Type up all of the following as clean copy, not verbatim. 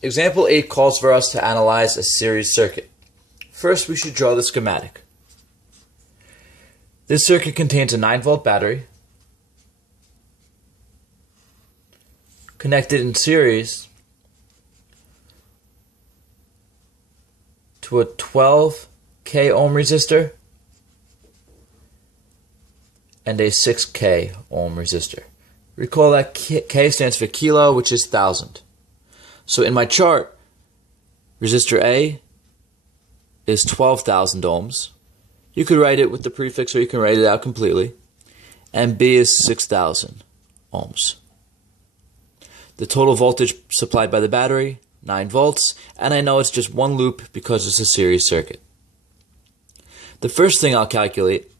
Example 8 calls for us to analyze a series circuit. First, we should draw the schematic. This circuit contains a 9-volt battery connected in series to a 12K ohm resistor and a 6K ohm resistor. Recall that K stands for kilo, which is 1,000. So in my chart, resistor A is 12,000 ohms. You could write it with the prefix or you can write it out completely. And B is 6,000 ohms. The total voltage supplied by the battery, 9 volts, and I know it's just one loop because it's a series circuit. The first thing I'll calculate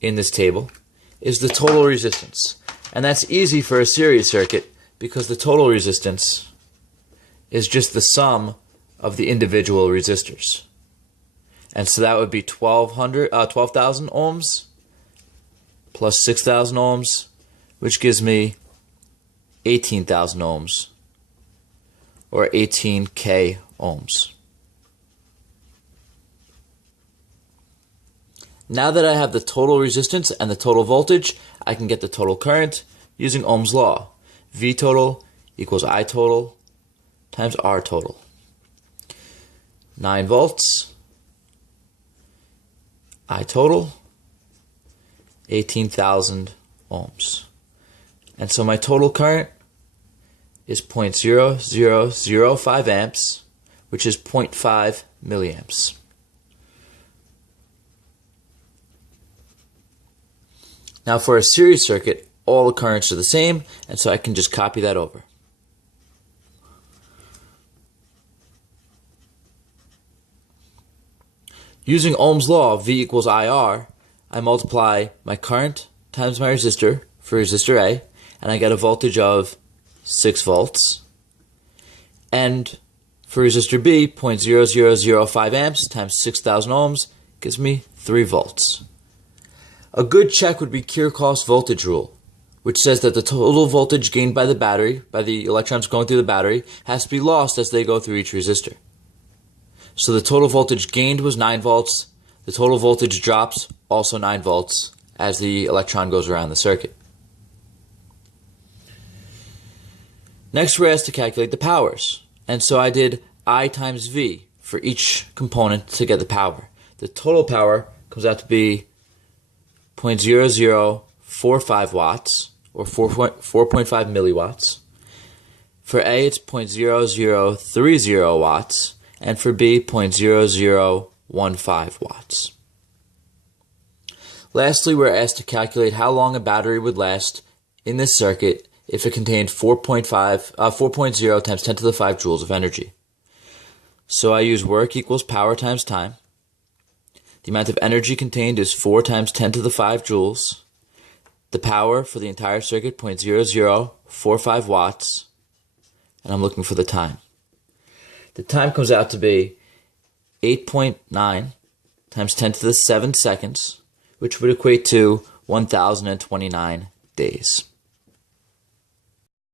in this table is the total resistance. And that's easy for a series circuit because the total resistance is just the sum of the individual resistors. And so that would be 12,000 ohms plus 6,000 ohms, which gives me 18,000 ohms, or 18K ohms. Now that I have the total resistance and the total voltage, I can get the total current using Ohm's law. V total equals I total times R total. 9 volts, I total, 18,000 ohms. And so my total current is 0.0005 amps, which is 0.5 milliamps. Now for a series circuit, all the currents are the same, and so I can just copy that over. Using Ohm's law, V equals IR, I multiply my current times my resistor for resistor A, and I get a voltage of 6 volts. And for resistor B, 0.0005 amps times 6,000 ohms gives me 3 volts. A good check would be Kirchhoff's voltage rule, which says that the total voltage gained by the battery, by the electrons going through the battery, has to be lost as they go through each resistor. So the total voltage gained was 9 volts. The total voltage drops, also 9 volts, as the electron goes around the circuit. Next, we're asked to calculate the powers. And so I did I times V for each component to get the power. The total power comes out to be 0.0045 watts, or 4.5 milliwatts. For A, it's 0.0030 watts, and for B, 0.0015 watts. Lastly, we're asked to calculate how long a battery would last in this circuit if it contained 4.0 times 10 to the 5 joules of energy. So I use work equals power times time. The amount of energy contained is 4 times 10 to the 5 joules. The power for the entire circuit, 0.0045 watts. And I'm looking for the time. The time comes out to be 8.9 times 10 to the 7 seconds, which would equate to 1,029 days.